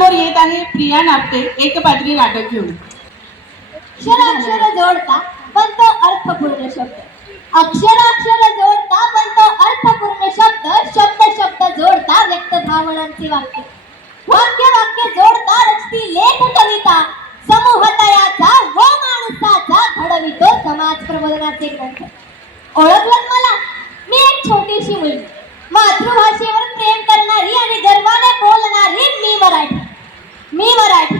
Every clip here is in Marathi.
वर येत आहे प्रिया नापते एकपात्री नाटक घेऊन. अक्षराक्षर जोडता पण तो अर्थपूर्ण शब्द. अक्षराक्षर जोडता पण तो अर्थपूर्ण शब्द. शब्द शब्द जोडता व्यक्त भावनांचे वाक्य. वाक्य वाक्य जोडता रचती लेख कविता. समूह तयाचा व माणसाचा घडवितो समाज प्रबोधनाचे ग्रंथ. ओळखलं मला मी एक छोटीशी मुलगी मातृभाषेवर प्रेम करणारी आणि गर्वाने बोलणारी मी मराठी मी मराठी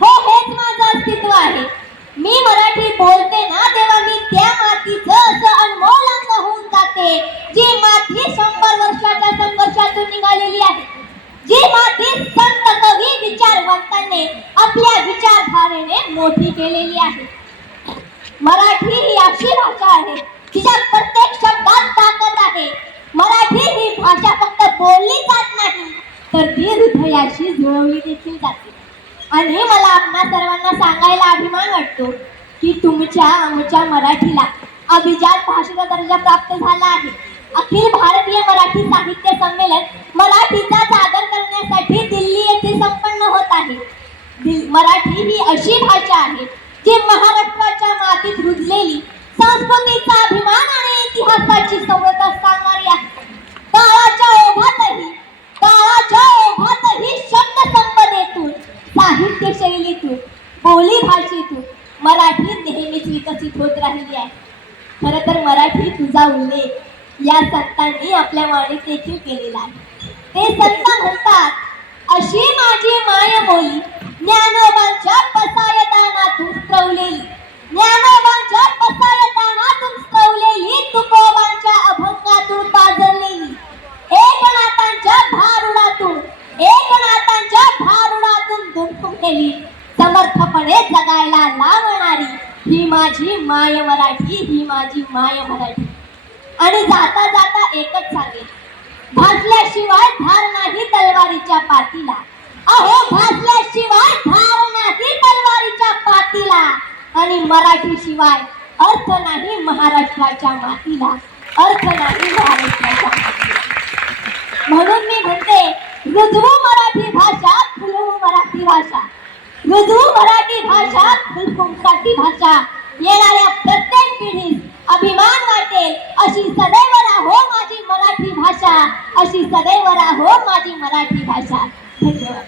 हो हेच माझं अस्तित्व आहे. मी मराठी बोलते ना तेव्हा मी त्या मातीचं असं अनमोल अंग होऊन जाते जी माती शंभर वर्षाच्या संघर्षातून निघालेली आहे. जी माती संत कवी विचारवंतांनी आपल्या विचारधारेने मोठी केलेली आहे. मराठी ही अशी भाषा आहे तिच्या प्रत्येक शब्दात ताकद आहे. मराठी ही भाषा फक्त बोलली जात नाही तर ती हृदयाशी जुळवली देखील जाते. आणि मला आपणा सर्व सांगायला अभिमान वाटतो की तुमच्या आमच्या मराठीला अभिजात भाषेचा दर्जा प्राप्त झाला आहे. अखिल भारतीय मराठी साहित्य संमेलन मराठीचा सादर करण्यासाठी दिल्ली येथे संपन्न होत आहे. मराठी ही अशी भाषा आहे जी महाराष्ट्राच्या मातीत रुजलेली संस्कृतीचा अभिमान आणि इतिहासाची सवलत असतात. विकसित होत राहिली आहे. खरं तर मराठी तुझा उल्लेख या संतांनी आपल्या वाणीत देखील केलेला आहे. ते संत म्हणतात अशी माझी माय बोली ज्ञानोबांच्या पसायदानातून स्त्रवलेली. ज्ञानोबांच्या पसायदानातून स्त्रवलेली तुकोबांच्या अभंगातून पाजरलेली एकनाथांच्या भारुडातून एकनाथांच्या भारुडातून दुमकुमलेली समर्थपणे जगायला लावणारी ही माझी माय मराठी ही माझी माय मराठी. आणि जाता जाता एकच सांगेल भासल्याशिवाय धार नाही तलवारीच्या पातीला. अहो भासल्याशिवाय धार नाही तलवारीच्या पातीला. आणि मराठी शिवाय अर्थ नाही महाराष्ट्राच्या मातीला. अर्थ नाही महाराष्ट्राच्या मातीला. म्हणून मी म्हणते रुजवू मराठी भाषा फुलवू मराठी भाषा. मृदू मराठी भाषा फुलफुंकाटी भाषा. येणाऱ्या प्रत्येक पिढीस अभिमान वाटेल अशी सदैव राहो माझी मराठी भाषा. अशी सदैव राहो माझी मराठी भाषा. धन्यवाद.